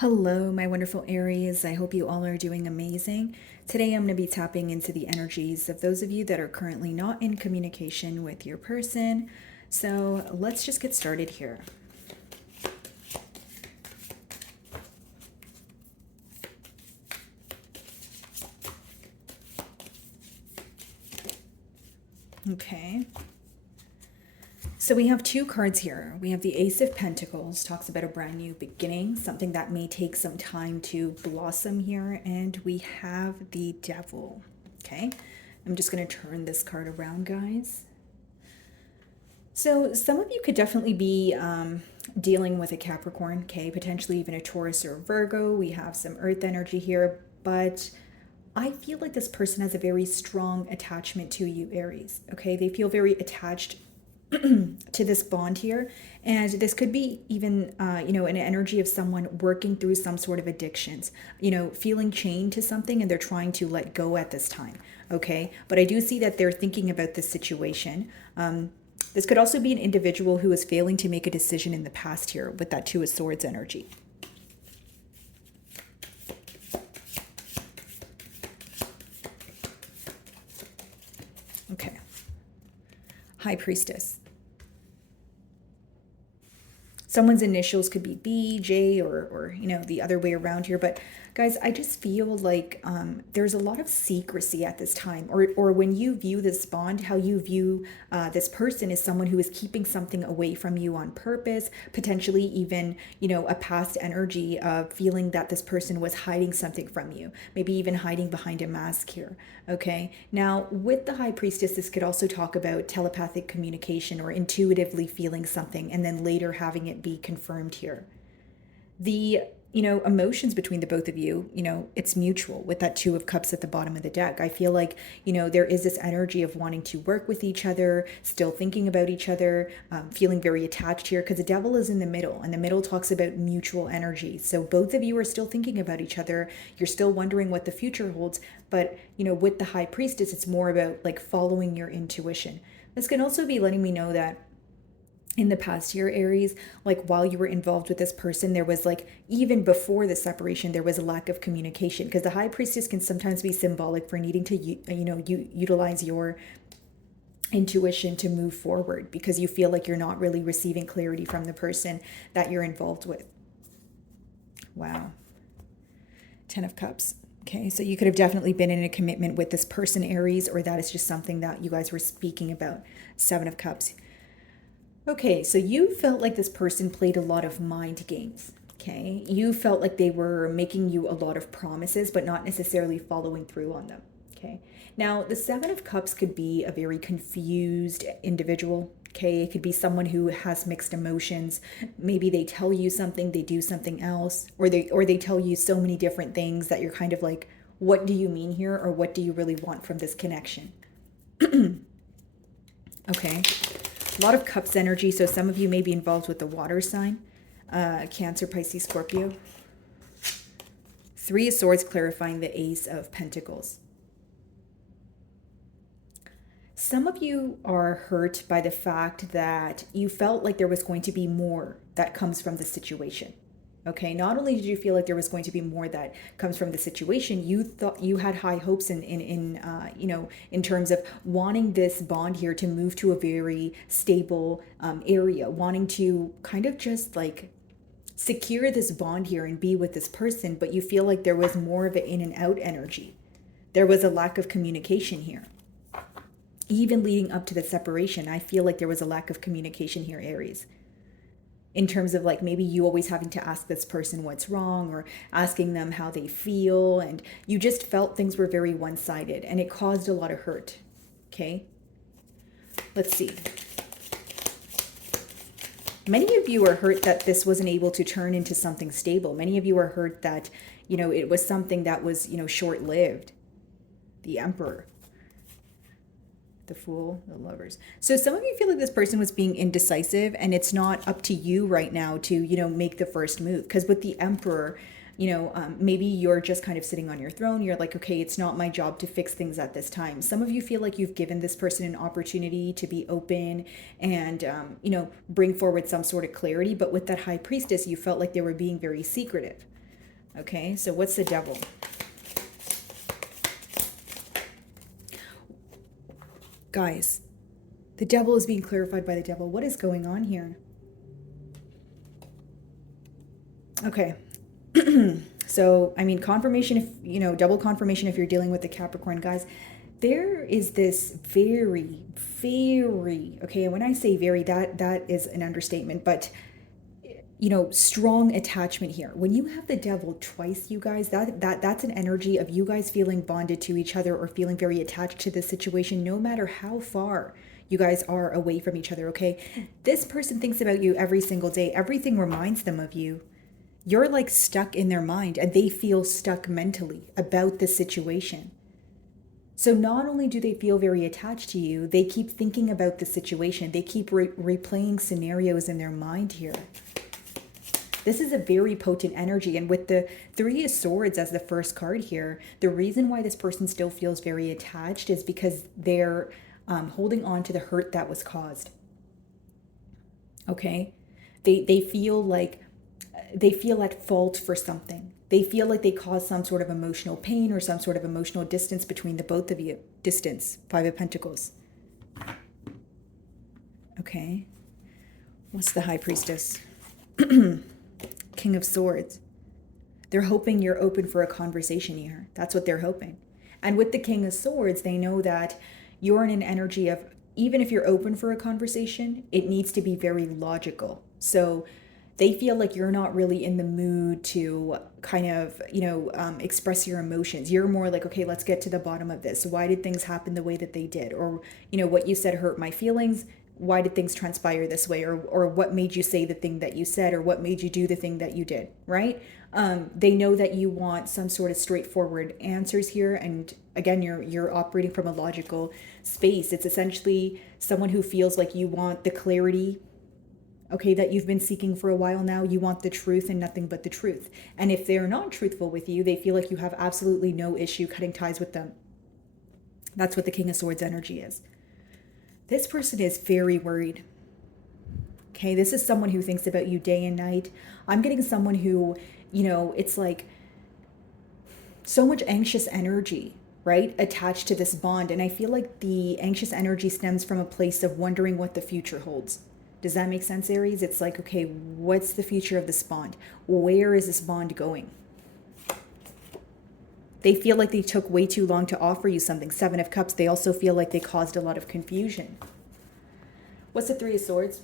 Hello, my wonderful Aries. I hope you all are doing amazing. Today, I'm going to be tapping into the energies of those of you that are currently not in communication with your person. So, let's just get started here. Okay. So we have two cards here. We have the Ace of Pentacles, talks about a brand new beginning, something that may take some time to blossom here. And we have the Devil. Okay. I'm just going to turn this card around, guys. So some of you could definitely be dealing with a Capricorn, okay, potentially even a Taurus or a Virgo. We have some earth energy here, but I feel like this person has a very strong attachment to you, Aries, okay? They feel very attached to this bond here. And this could be even, an energy of someone working through some sort of addictions, feeling chained to something and they're trying to let go at this time. Okay. But I do see that they're thinking about this situation. This could also be an individual who is failing to make a decision in the past here with that Two of Swords energy. Okay. High Priestess. Someone's initials could be B, J, or the other way around here. But guys, I just feel like there's a lot of secrecy at this time. Or when you view this bond, how you view this person is someone who is keeping something away from you on purpose, potentially even, a past energy of feeling that this person was hiding something from you, maybe even hiding behind a mask here. Okay. Now, with the High Priestess, this could also talk about telepathic communication or intuitively feeling something and then later having it be confirmed here. The emotions between the both of you, it's mutual with that Two of Cups at the bottom of the deck. I feel like, there is this energy of wanting to work with each other, still thinking about each other, feeling very attached here because the Devil is in the middle and the middle talks about mutual energy. So both of you are still thinking about each other. You're still wondering what the future holds. But, with the High Priestess, it's more about like following your intuition. This can also be letting me know that in the past year, Aries, like while you were involved with this person, there was like, even before the separation, there was a lack of communication because the High Priestess can sometimes be symbolic for needing to, utilize your intuition to move forward because you feel like you're not really receiving clarity from the person that you're involved with. Wow. 10 of Cups. Okay, so you could have definitely been in a commitment with this person, Aries, or that is just something that you guys were speaking about. 7 of Cups. Okay, so you felt like this person played a lot of mind games. Okay, you felt like they were making you a lot of promises, but not necessarily following through on them. Okay, now the 7 of Cups could be a very confused individual. Okay, it could be someone who has mixed emotions. Maybe they tell you something, they do something else, or they tell you so many different things that you're kind of like, what do you mean here, or what do you really want from this connection? Okay. A lot of Cups energy, so some of you may be involved with the water sign, Cancer, Pisces, Scorpio. 3 of Swords clarifying the Ace of Pentacles. Some of you are hurt by the fact that you felt like there was going to be more that comes from the situation. Okay, not only did you feel like there was going to be more that comes from the situation, you thought you had high hopes in terms of wanting this bond here to move to a very stable area, wanting to kind of just like secure this bond here and be with this person, but you feel like there was more of an in and out energy. There was a lack of communication here. Even leading up to the separation, I feel like there was a lack of communication here, Aries. In terms of like maybe you always having to ask this person what's wrong or asking them how they feel, and you just felt things were very one-sided and it caused a lot of hurt. Okay, let's see. Many of you are hurt that this wasn't able to turn into something stable. Many of you are hurt that it was something that was short-lived. The Emperor, the Fool, the Lovers. So some of you feel like this person was being indecisive and it's not up to you right now to, make the first move. Because with the Emperor, maybe you're just kind of sitting on your throne. You're like, okay, it's not my job to fix things at this time. Some of you feel like you've given this person an opportunity to be open and, bring forward some sort of clarity. But with that High Priestess, you felt like they were being very secretive. Okay, so what's the devil? Guys, the devil is being clarified by the devil. What is going on here? Okay. So, I mean, confirmation, if, double confirmation if you're dealing with the Capricorn, guys, there is this very, very, okay, and when I say very, that is an understatement, but strong attachment here. When you have the devil twice, you guys, that's an energy of you guys feeling bonded to each other or feeling very attached to this situation, no matter how far you guys are away from each other, okay? This person thinks about you every single day. Everything reminds them of you. You're like stuck in their mind and they feel stuck mentally about this situation. So not only do they feel very attached to you, they keep thinking about the situation. They keep replaying scenarios in their mind here. This is a very potent energy. And with the Three of Swords as the first card here, the reason why this person still feels very attached is because they're holding on to the hurt that was caused. Okay? They feel at fault for something. They feel like they caused some sort of emotional pain or some sort of emotional distance between the both of you. Distance, Five of Pentacles. Okay. What's the High Priestess? King of Swords. They're hoping you're open for a conversation here. That's what they're hoping. And with the King of Swords, they know that you're in an energy of, even if you're open for a conversation, it needs to be very logical. So they feel like you're not really in the mood to kind of, express your emotions. You're more like, okay, let's get to the bottom of this. Why did things happen the way that they did? Or, what you said hurt my feelings. Why did things transpire this way? Or what made you say the thing that you said? Or what made you do the thing that you did, right? They know that you want some sort of straightforward answers here. And again, you're operating from a logical space. It's essentially someone who feels like you want the clarity, okay, that you've been seeking for a while now. You want the truth and nothing but the truth. And if they're not truthful with you, they feel like you have absolutely no issue cutting ties with them. That's what the King of Swords energy is. This person is very worried. Okay, this is someone who thinks about you day and night. I'm getting someone who, it's like so much anxious energy, right, attached to this bond. And I feel like the anxious energy stems from a place of wondering what the future holds. Does that make sense, Aries? It's like, okay, what's the future of this bond? Where is this bond going? They feel like they took way too long to offer you something. Seven of Cups, they also feel like they caused a lot of confusion. What's the Three of Swords?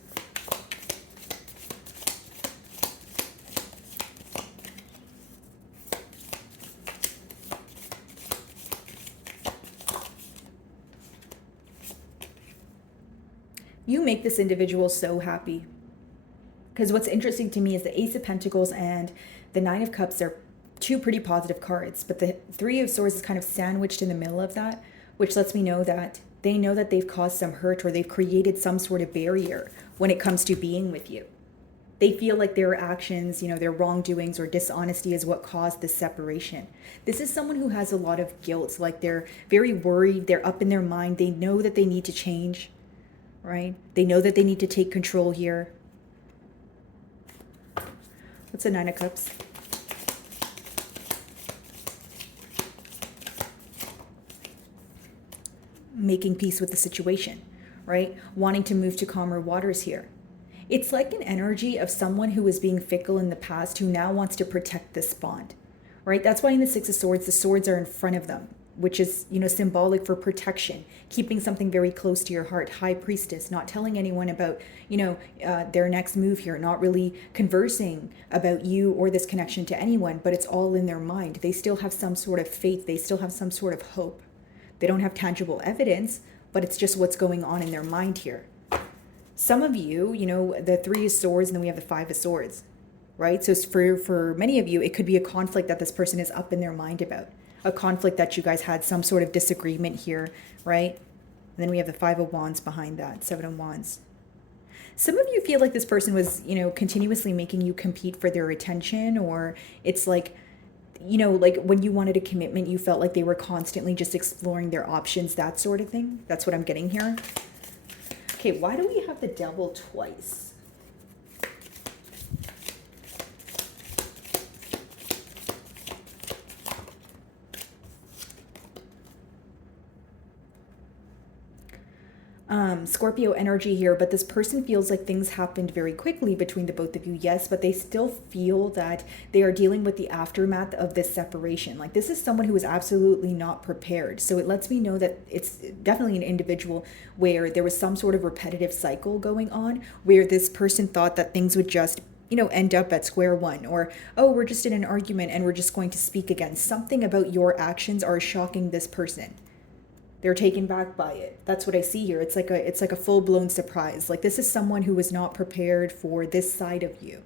You make this individual so happy. Because what's interesting to me is the Ace of Pentacles and the Nine of Cups are two pretty positive cards, but the Three of Swords is kind of sandwiched in the middle of that, which lets me know that they know that they've caused some hurt or they've created some sort of barrier when it comes to being with you. They feel like their actions, their wrongdoings or dishonesty is what caused this separation. This is someone who has a lot of guilt, like they're very worried, they're up in their mind, they know that they need to change, right? They know that they need to take control here. What's the Nine of Cups? Making peace with the situation, right? Wanting to move to calmer waters here. It's like an energy of someone who was being fickle in the past who now wants to protect this bond, right? That's why in the Six of Swords, the swords are in front of them, which is, symbolic for protection, keeping something very close to your heart. High Priestess, not telling anyone about, their next move here, not really conversing about you or this connection to anyone, but it's all in their mind. They still have some sort of faith. They still have some sort of hope. They don't have tangible evidence, but it's just what's going on in their mind here. Some of you, the Three of Swords, and then we have the Five of Swords, right? So for many of you, it could be a conflict that this person is up in their mind about. A conflict that you guys had some sort of disagreement here, right? And then we have the Five of Wands behind that, Seven of Wands. Some of you feel like this person was, continuously making you compete for their attention, or it's like, like when you wanted a commitment, you felt like they were constantly just exploring their options, that sort of thing. That's what I'm getting here. Okay, why do we have the Devil twice? Scorpio energy here, but this person feels like things happened very quickly between the both of you, yes, but they still feel that they are dealing with the aftermath of this separation. Like this is someone who is absolutely not prepared. So it lets me know that it's definitely an individual where there was some sort of repetitive cycle going on where this person thought that things would just end up at square one, or, oh, we're just in an argument and we're just going to speak again. Something about your actions are shocking this person. They're taken back by it. That's what I see here. It's like a full-blown surprise. Like this is someone who was not prepared for this side of you,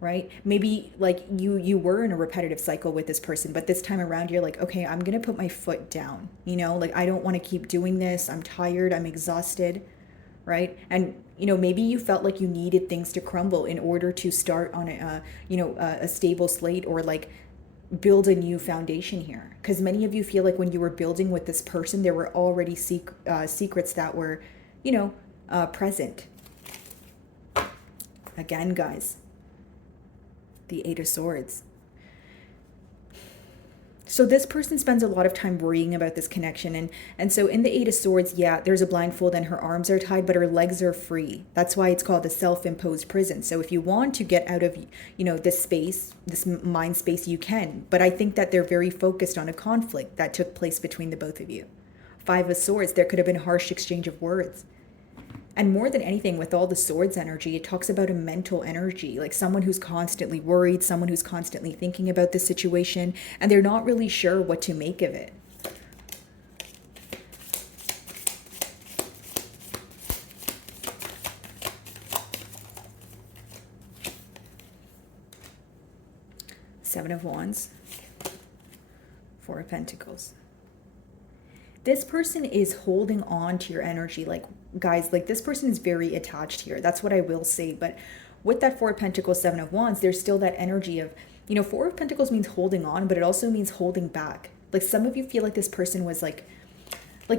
right? Maybe like you were in a repetitive cycle with this person, but this time around you're like, okay, I'm going to put my foot down. Like I don't want to keep doing this. I'm tired, I'm exhausted, right? And maybe you felt like you needed things to crumble in order to start on a stable slate, or like build a new foundation here, because many of you feel like when you were building with this person there were already secrets that were present. Again, guys, the Eight of Swords. So this person spends a lot of time worrying about this connection, and so in the Eight of Swords, yeah, there's a blindfold and her arms are tied, but her legs are free. That's why it's called a self-imposed prison. So if you want to get out of this space, this mind space, you can. But I think that they're very focused on a conflict that took place between the both of you. Five of Swords, there could have been a harsh exchange of words. And more than anything, with all the swords energy, it talks about a mental energy, like someone who's constantly worried, someone who's constantly thinking about the situation, and they're not really sure what to make of it. Seven of Wands, Four of Pentacles. This person is holding on to your energy. Like, guys, like this person is very attached here. That's what I will say. But with that Four of Pentacles, Seven of Wands, there's still that energy of, Four of Pentacles means holding on, but it also means holding back. Like some of you feel like this person was like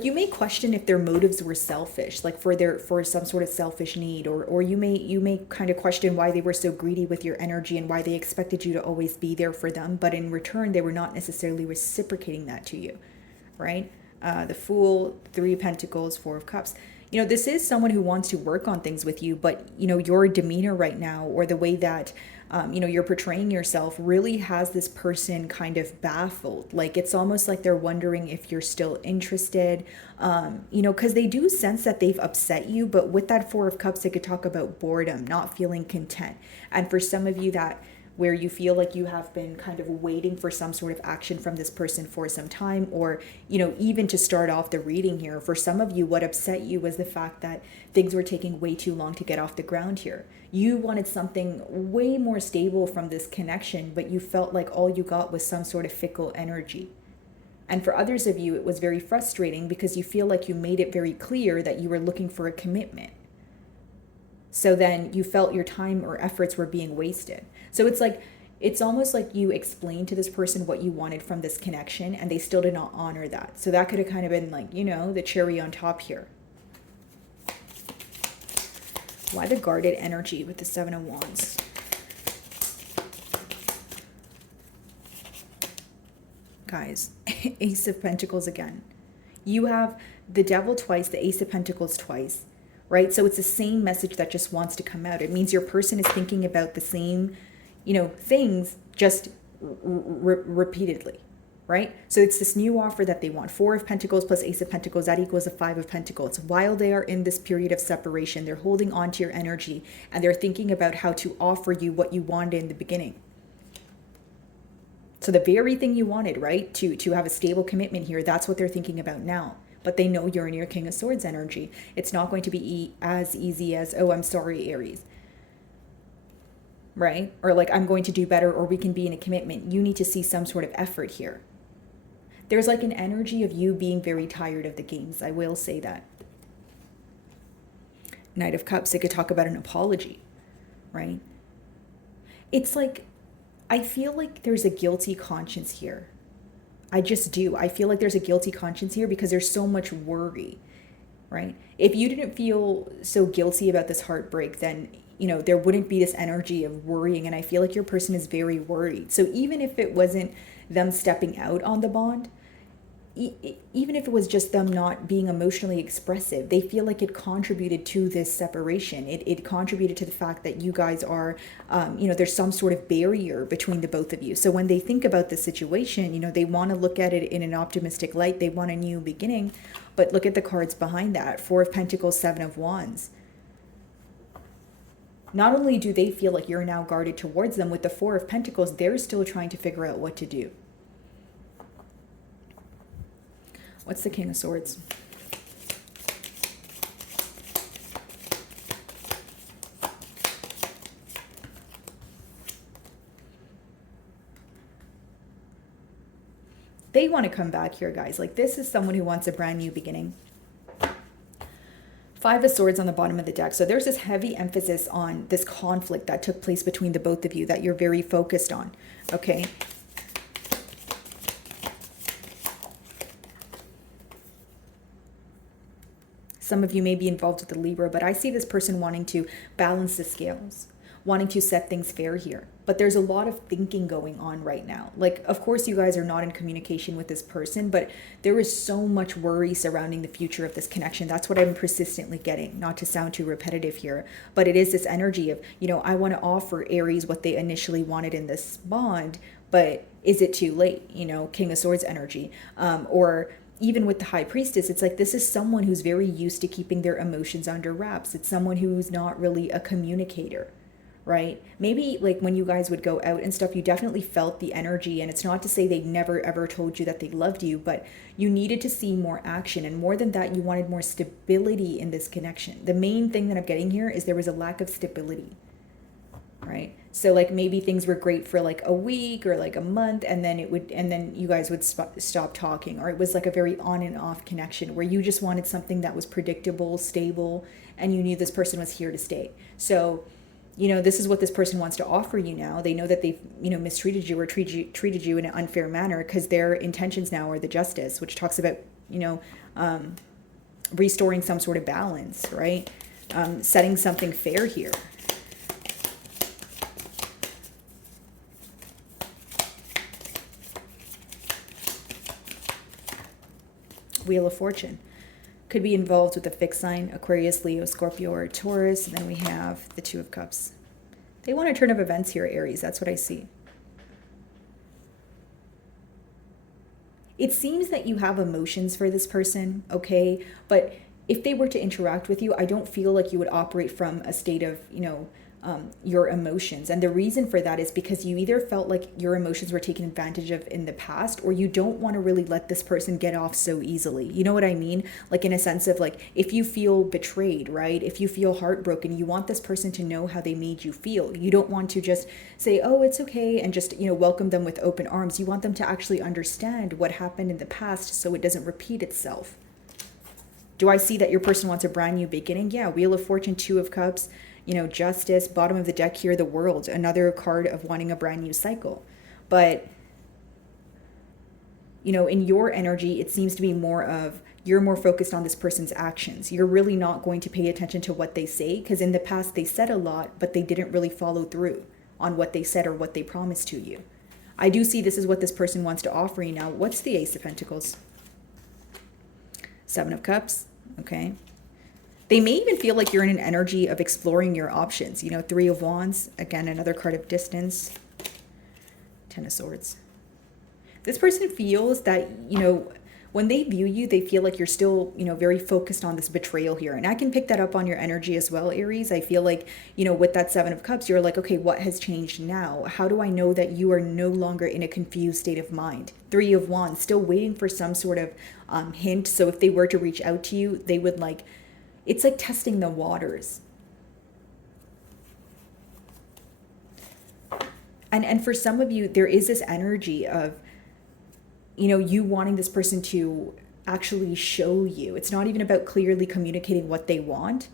you may question if their motives were selfish, like for some sort of selfish need, or you may kind of question why they were so greedy with your energy and why they expected you to always be there for them, but in return they were not necessarily reciprocating that to you, right? The Fool, Three of Pentacles, Four of Cups. This is someone who wants to work on things with you, but, your demeanor right now, or the way that, you're portraying yourself really has this person kind of baffled. Like, it's almost like they're wondering if you're still interested, because they do sense that they've upset you. But with that Four of Cups, they could talk about boredom, not feeling content. And for some of you that, where you feel like you have been kind of waiting for some sort of action from this person for some time, or, even to start off the reading here, for some of you, what upset you was the fact that things were taking way too long to get off the ground here. You wanted something way more stable from this connection, but you felt like all you got was some sort of fickle energy. And for others of you, it was very frustrating because you feel like you made it very clear that you were looking for a commitment. So then you felt your time or efforts were being wasted. So it's almost like you explained to this person what you wanted from this connection, and they still did not honor that. So that could have kind of been like, the cherry on top here. Why the guarded energy with the Seven of Wands? Guys, Ace of Pentacles again. You have the Devil twice, the Ace of Pentacles twice, right? So it's the same message that just wants to come out. It means your person is thinking about the same things, just repeatedly, right? So it's this new offer that they want. Four of Pentacles plus Ace of Pentacles, that equals a Five of Pentacles. While they are in this period of separation, they're holding on to your energy, and they're thinking about how to offer you what you wanted in the beginning. So the very thing you wanted, right? To have a stable commitment here, that's what they're thinking about now. But they know you're in your King of Swords energy. It's not going to be as easy as, oh, I'm sorry, Aries. Right? Or like, I'm going to do better, or we can be in a commitment. You need to see some sort of effort here. There's like an energy of you being very tired of the games. I will say that. Knight of Cups, they could talk about an apology, right? It's like, I feel like there's a guilty conscience here. I just do. I feel like there's a guilty conscience here because there's so much worry, right? If you didn't feel so guilty about this heartbreak, then there wouldn't be this energy of worrying. And I feel like your person is very worried. So even if it wasn't them stepping out on the bond, even if it was just them not being emotionally expressive, they feel like it contributed to this separation. It contributed to the fact that you guys are, there's some sort of barrier between the both of you. So when they think about the situation, they want to look at it in an optimistic light. They want a new beginning. But look at the cards behind that. Four of Pentacles, Seven of Wands. Not only do they feel like you're now guarded towards them, with the Four of Pentacles, they're still trying to figure out what to do. What's the King of Swords? They want to come back here, guys. Like, this is someone who wants a brand new beginning. Five of Swords on the bottom of the deck. So there's this heavy emphasis on this conflict that took place between the both of you that you're very focused on, okay? Some of you may be involved with the Libra, but I see this person wanting to balance the scales, wanting to set things fair here. But there's a lot of thinking going on right now. Like, of course, you guys are not in communication with this person, but there is so much worry surrounding the future of this connection. That's what I'm persistently getting, not to sound too repetitive here, but it is this energy of, I want to offer Aries what they initially wanted in this bond, but is it too late? King of Swords energy, or even with the High Priestess, it's like this is someone who's very used to keeping their emotions under wraps. It's someone who's not really a communicator, right? Maybe like when you guys would go out and stuff, you definitely felt the energy. And it's not to say they never ever told you that they loved you, but you needed to see more action. And more than that, you wanted more stability in this connection. The main thing that I'm getting here is there was a lack of stability, right? So like maybe things were great for like a week or like a month, and then you guys would stop talking, or it was like a very on and off connection where you just wanted something that was predictable, stable, and you knew this person was here to stay. So, this is what this person wants to offer you now. They know that they've, mistreated you or treated you in an unfair manner, because their intentions now are the Justice, which talks about, restoring some sort of balance, right? Setting something fair here. Wheel of Fortune. Could be involved with a fixed sign, Aquarius, Leo, Scorpio, or Taurus. And then we have the Two of Cups. They want a turn of events here, Aries. That's what I see. It seems that you have emotions for this person, okay? But if they were to interact with you, I don't feel like you would operate from a state of, your emotions. And the reason for that is because you either felt like your emotions were taken advantage of in the past, or you don't want to really let this person get off so easily. You know what I mean? Like in a sense of like, if you feel betrayed, right? If you feel heartbroken, you want this person to know how they made you feel. You don't want to just say, oh, it's okay, and just, welcome them with open arms. You want them to actually understand what happened in the past so it doesn't repeat itself. Do I see that your person wants a brand new beginning? Yeah, Wheel of Fortune, Two of Cups, Justice, bottom of the deck here, the World, another card of wanting a brand new cycle. But, in your energy, it seems to be more of, you're more focused on this person's actions. You're really not going to pay attention to what they say, because in the past they said a lot, but they didn't really follow through on what they said or what they promised to you. I do see this is what this person wants to offer you now. What's the Ace of Pentacles? Seven of Cups, okay. They may even feel like you're in an energy of exploring your options. Three of Wands, again, another card of distance. Ten of Swords. This person feels that, when they view you, they feel like you're still, very focused on this betrayal here. And I can pick that up on your energy as well, Aries. I feel like, with that Seven of Cups, you're like, okay, what has changed now? How do I know that you are no longer in a confused state of mind? Three of Wands, still waiting for some sort of hint. So if they were to reach out to you, they would it's like testing the waters. And for some of you, there is this energy of, you wanting this person to actually show you. It's not even about clearly communicating what they want.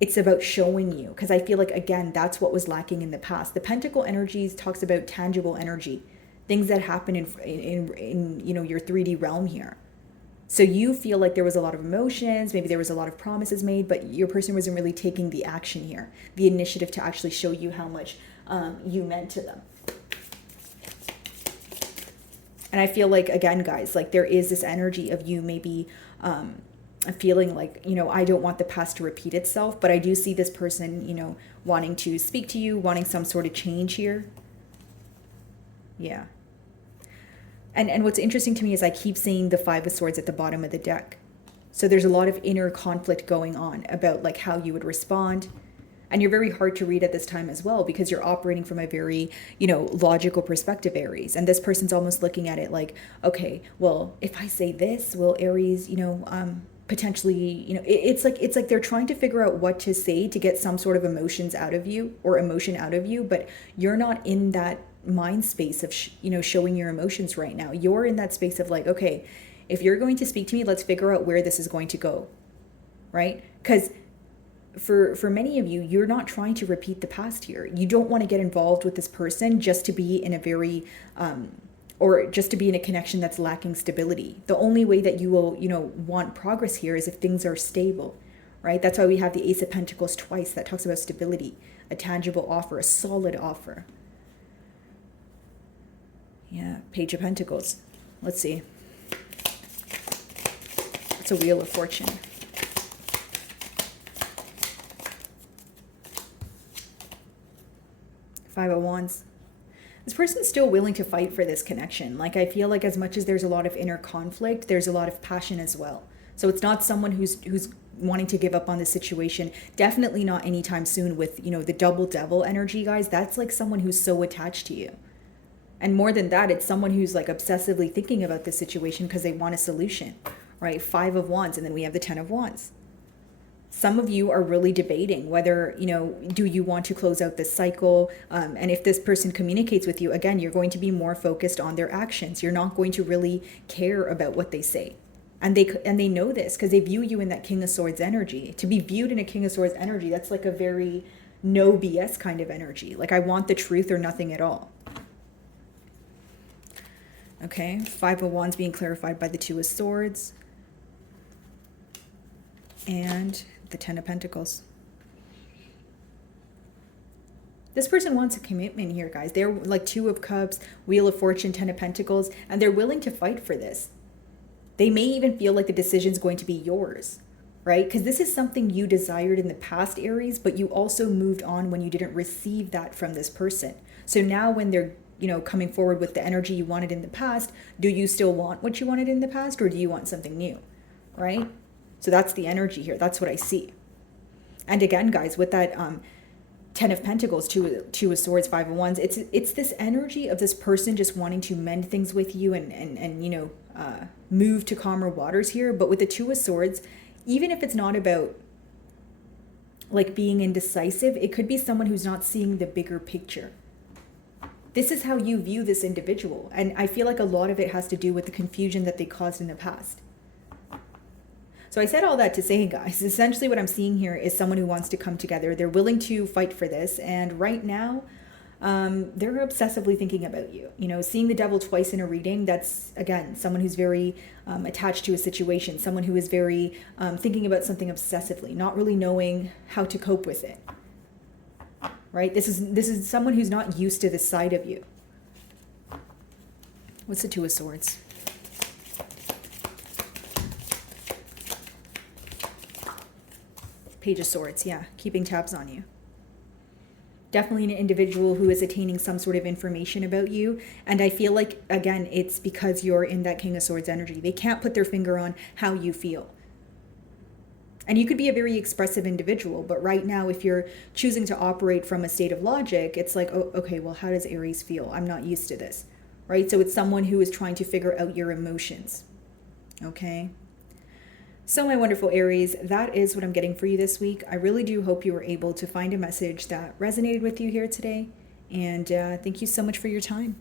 It's about showing you. Because I feel like, again, that's what was lacking in the past. The Pentacle energies talks about tangible energy, things that happen in your 3D realm here. So you feel like there was a lot of emotions, maybe there was a lot of promises made, but your person wasn't really taking the action here, the initiative to actually show you how much you meant to them. And I feel like, again, guys, like there is this energy of you maybe feeling like, I don't want the past to repeat itself, but I do see this person, wanting to speak to you, wanting some sort of change here. Yeah. And what's interesting to me is I keep seeing the Five of Swords at the bottom of the deck. So there's a lot of inner conflict going on about like how you would respond. And you're very hard to read at this time as well, because you're operating from a very, logical perspective, Aries. And this person's almost looking at it like, okay, well, if I say this, will Aries, potentially, it's like they're trying to figure out what to say to get some sort of emotions out of you or emotion out of you, but you're not in that mind space of, showing your emotions right now. You're in that space of like, okay, if you're going to speak to me, let's figure out where this is going to go, right? Because for many of you, you're not trying to repeat the past here. You don't want to get involved with this person just to be in a very, or just to be in a connection that's lacking stability. The only way that you will, want progress here is if things are stable, right? That's why we have the Ace of Pentacles twice. That talks about stability, a tangible offer, a solid offer. Yeah, Page of Pentacles. Let's see. It's a Wheel of Fortune. Five of Wands. This person's still willing to fight for this connection. Like, I feel like as much as there's a lot of inner conflict, there's a lot of passion as well. So it's not someone who's wanting to give up on the situation. Definitely not anytime soon with, the double devil energy, guys. That's like someone who's so attached to you. And more than that, it's someone who's like obsessively thinking about the situation because they want a solution, right? Five of Wands, and then we have the Ten of Wands. Some of you are really debating whether, do you want to close out this cycle? And if this person communicates with you, again, you're going to be more focused on their actions. You're not going to really care about what they say. And they know this because they view you in that King of Swords energy. To be viewed in a King of Swords energy, that's like a very no BS kind of energy. Like, I want the truth or nothing at all. Okay, Five of Wands being clarified by the Two of Swords. And the Ten of Pentacles. This person wants a commitment here, guys. They're like Two of Cups, Wheel of Fortune, Ten of Pentacles, and they're willing to fight for this. They may even feel like the decision's going to be yours, right? Because this is something you desired in the past, Aries, but you also moved on when you didn't receive that from this person. So now when they're coming forward with the energy you wanted in the past, do you still want what you wanted in the past, or do you want something new, right? So that's the energy here. That's what I see. And again, guys, with that Ten of Pentacles, Two of Swords, Five of Wands, it's this energy of this person just wanting to mend things with you and move to calmer waters here. But with the Two of Swords, even if it's not about like being indecisive, it could be someone who's not seeing the bigger picture. This is how you view this individual. And I feel like a lot of it has to do with the confusion that they caused in the past. So I said all that to say, guys, essentially what I'm seeing here is someone who wants to come together. They're willing to fight for this. And right now, they're obsessively thinking about you. Seeing the devil twice in a reading, that's, again, someone who's very attached to a situation, someone who is very thinking about something obsessively, not really knowing how to cope with it. Right? This is someone who's not used to this side of you. What's the Two of Swords? Page of Swords, yeah, keeping tabs on you. Definitely an individual who is attaining some sort of information about you. And I feel like, again, it's because you're in that King of Swords energy. They can't put their finger on how you feel. And you could be a very expressive individual, but right now, if you're choosing to operate from a state of logic, it's like, oh, okay, well, how does Aries feel? I'm not used to this, right? So it's someone who is trying to figure out your emotions, okay? So my wonderful Aries, that is what I'm getting for you this week. I really do hope you were able to find a message that resonated with you here today. And thank you so much for your time.